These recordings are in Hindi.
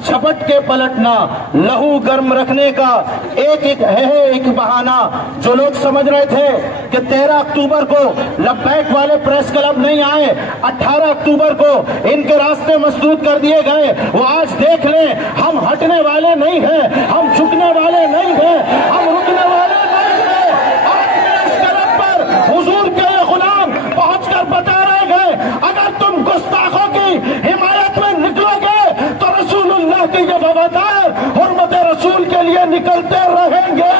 झपट के पलटना, लहू गर्म रखने का एक बहाना। जो लोग समझ रहे थे कि 13 अक्टूबर को लब्बैक वाले प्रेस क्लब नहीं आए, 18 अक्टूबर को इनके रास्ते मसदूद कर दिए गए, वो आज देख लें हम हटने वाले नहीं हैं, हम झुकने वाले नहीं हैं, हम रुकने वाले नहीं हैं। आज प्रेस क्लब पर हुजूर के गुलाम पहुंचकर बता रहे गए, अगर तुम गुस्ताखों की हिमायत में निकलोगे तो रसूलुल्लाह के ये वफादार हुर्मत रसूल के लिए निकलते रहेंगे।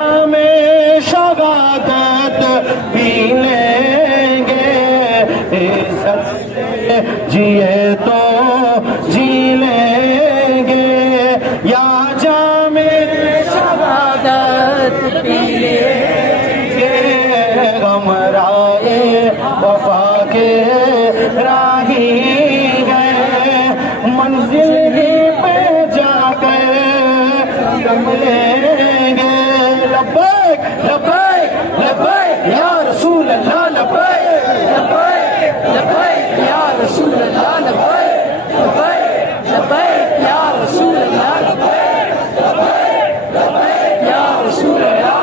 हमें शहादत पी लेंगे, इज्जत से जिए तो जी लेंगे, या जामे शहादत पी लेंगे, गमराए वफा के राही गए, मंजिल ही पे जाकर दम लेंगे। लब्बैक लब्बैक लब्बैक या रसूल अल्लाह, लब्बैक लब्बैक लब्बैक या रसूल अल्लाह, लब्बैक लब्बैक लब्बैक या रसूल अल्लाह, लब्बैक लब्बैक लब्बैक या रसूल अल्लाह।